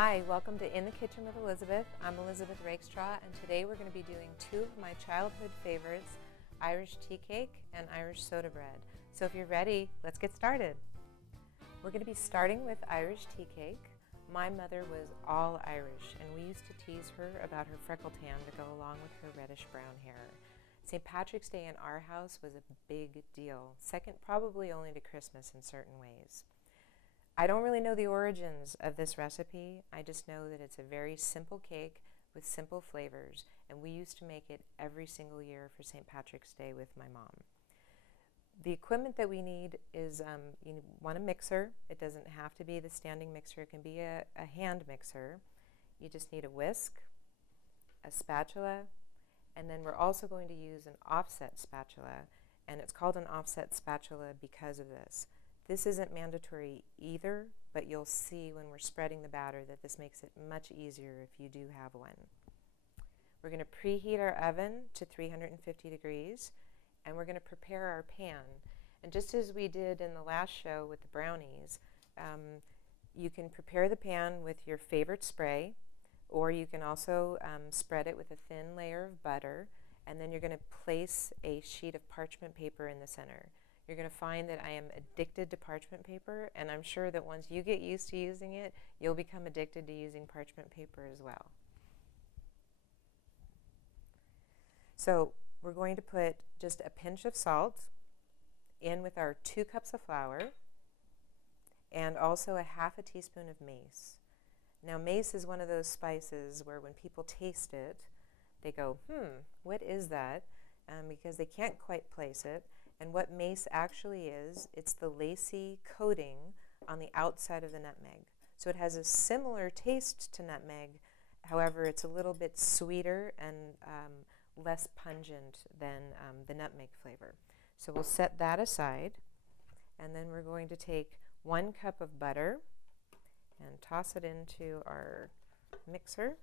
Hi, welcome to In the Kitchen with Elizabeth. I'm Elizabeth Rakestraw, and today we're going to be doing two of my childhood favorites, Irish tea cake and Irish soda bread. So if you're ready, let's get started. We're going to be starting with Irish tea cake. My mother was all Irish, and we used to tease her about her freckle tan to go along with her reddish brown hair. St. Patrick's Day in our house was a big deal, second probably only to Christmas in certain ways. I don't really know the origins of this recipe. I just know that it's a very simple cake with simple flavors, and we used to make it every single year for St. Patrick's Day with my mom. The equipment that we need is, you want a mixer. It doesn't have to be the standing mixer. It can be a hand mixer. You just need a whisk, a spatula, and then we're also going to use an offset spatula, and it's called an offset spatula because of this. This isn't mandatory either, but you'll see when we're spreading the batter that this makes it much easier if you do have one. We're going to preheat our oven to 350 degrees, and we're going to prepare our pan. And just as we did in the last show with the brownies, you can prepare the pan with your favorite spray, or you can also spread it with a thin layer of butter, and then you're going to place a sheet of parchment paper in the center. You're going to find that I am addicted to parchment paper, and I'm sure that once you get used to using it, you'll become addicted to using parchment paper as well. So we're going to put just a pinch of salt in with our 2 cups of flour, and also a half a teaspoon of mace. Now, mace is one of those spices where when people taste it, they go, what is that? Because they can't quite place it. And what mace actually is, it's the lacy coating on the outside of the nutmeg. So it has a similar taste to nutmeg, however it's a little bit sweeter and less pungent than the nutmeg flavor. So we'll set that aside, and then we're going to take 1 cup of butter and toss it into our mixer.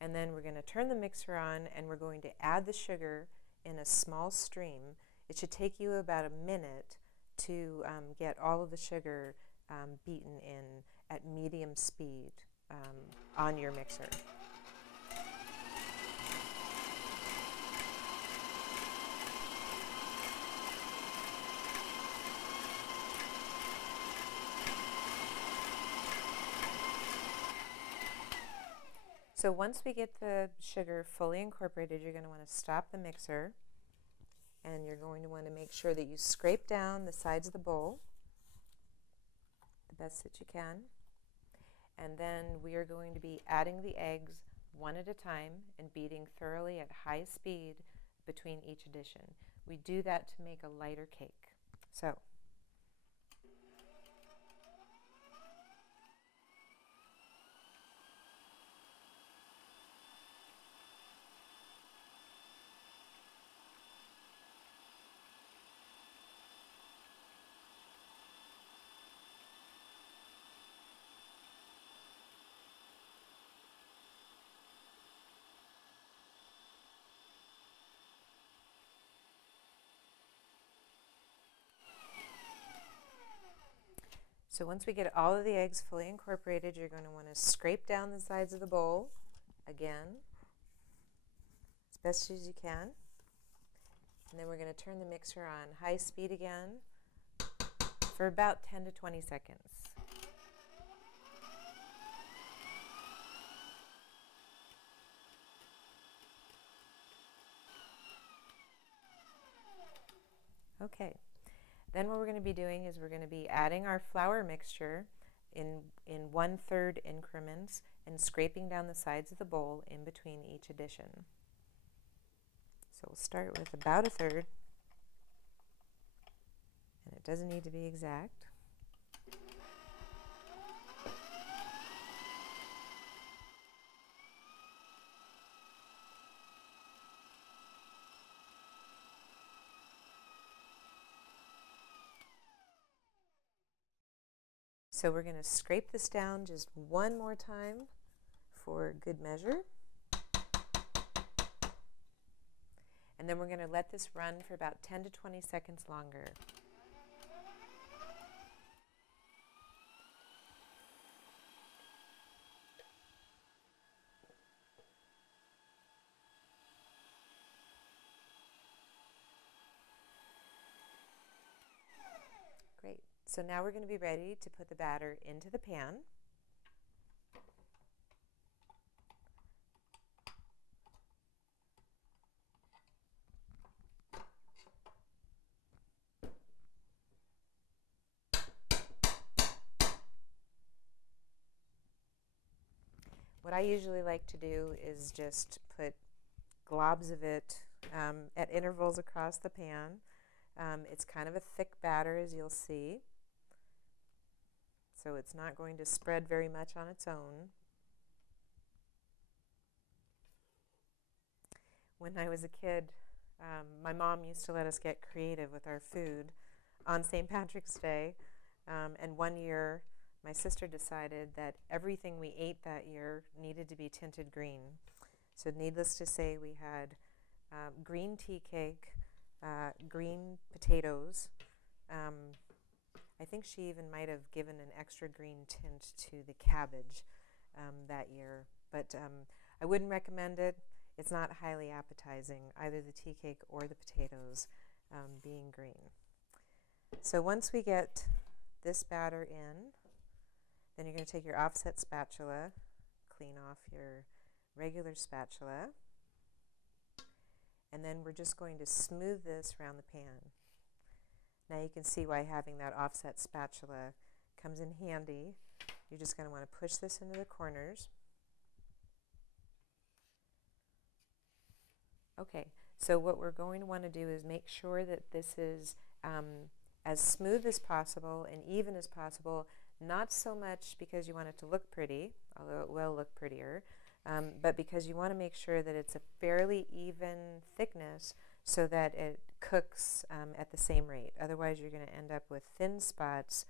And then we're going to turn the mixer on, and we're going to add the sugar in a small stream. It should take you about a minute to get all of the sugar beaten in at medium speed on your mixer. So once we get the sugar fully incorporated, you're going to want to stop the mixer, and you're going to want to make sure that you scrape down the sides of the bowl the best that you can. And then we are going to be adding the eggs one at a time and beating thoroughly at high speed between each addition. We do that to make a lighter cake. So once we get all of the eggs fully incorporated, you're going to want to scrape down the sides of the bowl again, as best as you can. And then we're going to turn the mixer on high speed again for about 10 to 20 seconds. Okay. Then what we're going to be doing is we're going to be adding our flour mixture in 1/3 increments and scraping down the sides of the bowl in between each addition. So we'll start with about 1/3, and it doesn't need to be exact. So we're going to scrape this down just one more time for good measure. And then we're going to let this run for about 10 to 20 seconds longer. So now we're going to be ready to put the batter into the pan. What I usually like to do is just put globs of it at intervals across the pan. It's kind of a thick batter, as you'll see, so it's not going to spread very much on its own. When I was a kid, my mom used to let us get creative with our food on St. Patrick's Day, and one year my sister decided that everything we ate that year needed to be tinted green. So needless to say, we had green tea cake, green potatoes. I think she even might have given an extra green tint to the cabbage that year. But I wouldn't recommend it. It's not highly appetizing, either the tea cake or the potatoes being green. So once we get this batter in, then you're going to take your offset spatula, clean off your regular spatula, and then we're just going to smooth this around the pan. Now you can see why having that offset spatula comes in handy. You're just going to want to push this into the corners. Okay, so what we're going to want to do is make sure that this is as smooth as possible and even as possible, not so much because you want it to look pretty, although it will look prettier, but because you want to make sure that it's a fairly even thickness so that it cooks at the same rate. Otherwise, you're going to end up with thin spots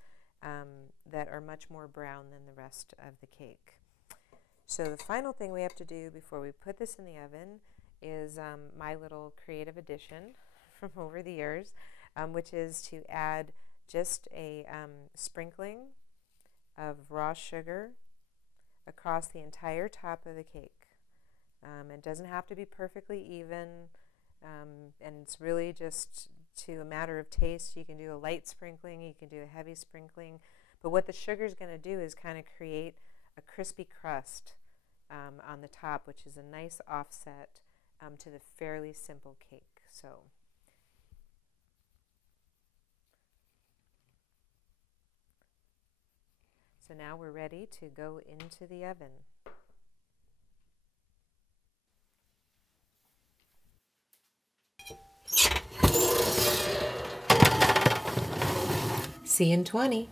that are much more brown than the rest of the cake. So the final thing we have to do before we put this in the oven is my little creative addition from over the years, which is to add just a sprinkling of raw sugar across the entire top of the cake. It doesn't have to be perfectly even, and it's really just to a matter of taste. You can do a light sprinkling, you can do a heavy sprinkling, but what the sugar is going to do is kind of create a crispy crust on the top, which is a nice offset to the fairly simple cake. So now we're ready to go into the oven. See you in 20.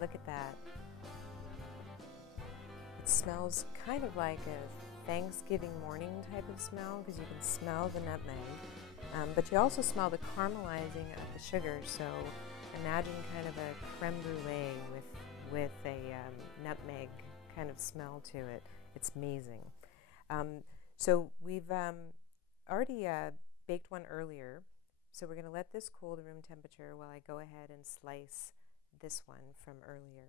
Look at that. It smells kind of like a Thanksgiving morning type of smell because you can smell the nutmeg, but you also smell the caramelizing of the sugar. So imagine kind of a creme brulee with a nutmeg kind of smell to it. It's amazing. So we've already baked one earlier, so we're going to let this cool to room temperature while I go ahead and slice this one from earlier.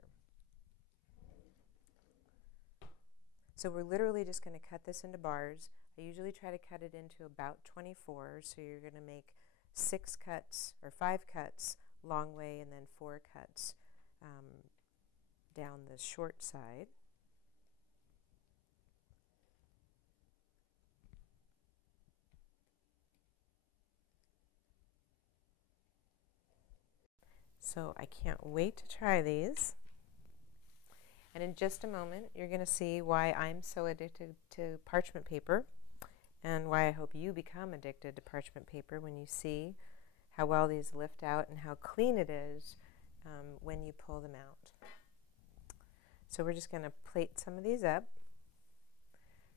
So we're literally just going to cut this into bars. I usually try to cut it into about 24, so you're going to make 6 cuts or 5 cuts long way and then 4 cuts down the short side. So I can't wait to try these. And in just a moment, you're going to see why I'm so addicted to parchment paper and why I hope you become addicted to parchment paper when you see how well these lift out and how clean it is when you pull them out. So we're just going to plate some of these up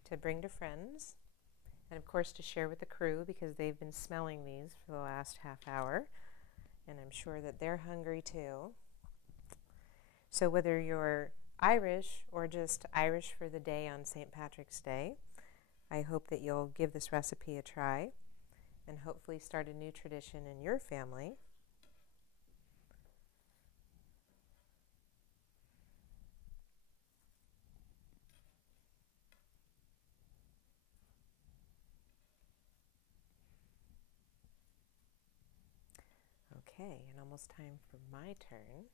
to bring to friends and of course to share with the crew because they've been smelling these for the last half hour. And I'm sure that they're hungry too. So whether you're Irish or just Irish for the day on St. Patrick's Day, I hope that you'll give this recipe a try and hopefully start a new tradition in your family Okay, and almost time for my turn.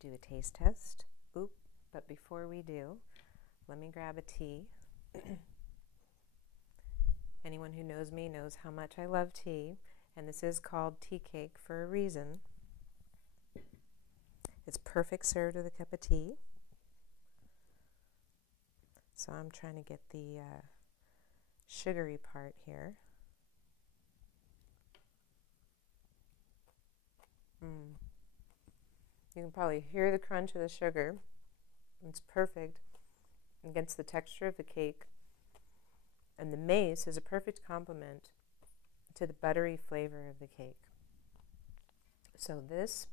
Do a taste test. But before we do, let me grab a tea. Anyone who knows me knows how much I love tea, and this is called tea cake for a reason. It's perfect served with a cup of tea. So I'm trying to get the sugary part here. You can probably hear the crunch of the sugar. It's perfect against the texture of the cake. And the mace is a perfect complement to the buttery flavor of the cake. So this,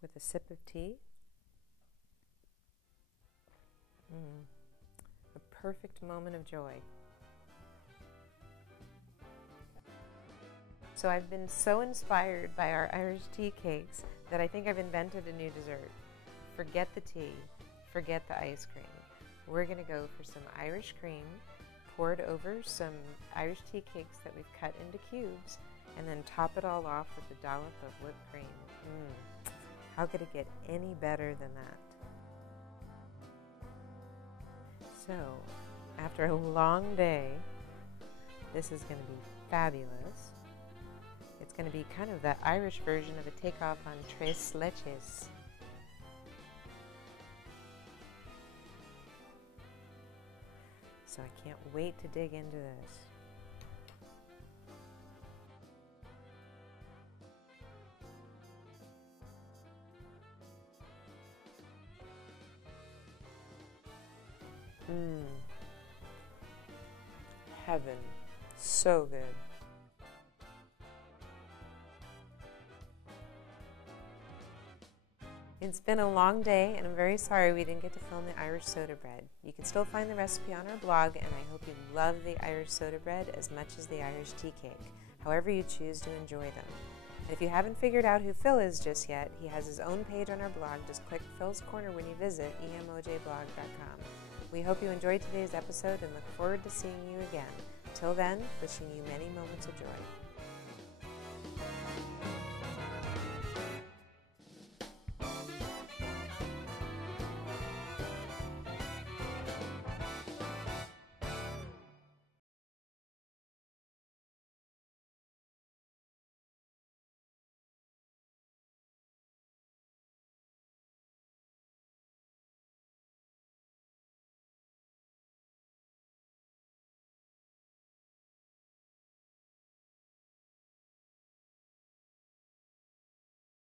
with a sip of tea, a perfect moment of joy. So I've been so inspired by our Irish tea cakes that I think I've invented a new dessert. Forget the tea, forget the ice cream. We're going to go for some Irish cream, poured over some Irish tea cakes that we've cut into cubes, and then top it all off with a dollop of whipped cream. How could it get any better than that? So, after a long day, this is going to be fabulous. It's going to be kind of the Irish version of a takeoff on tres leches. So I can't wait to dig into this. Heaven. So good. It's been a long day, and I'm very sorry we didn't get to film the Irish soda bread. You can still find the recipe on our blog, and I hope you love the Irish soda bread as much as the Irish tea cake, however you choose to enjoy them. And if you haven't figured out who Phil is just yet, he has his own page on our blog. Just click Phil's Corner when you visit emojblog.com. We hope you enjoyed today's episode and look forward to seeing you again. Till then, wishing you many moments of joy.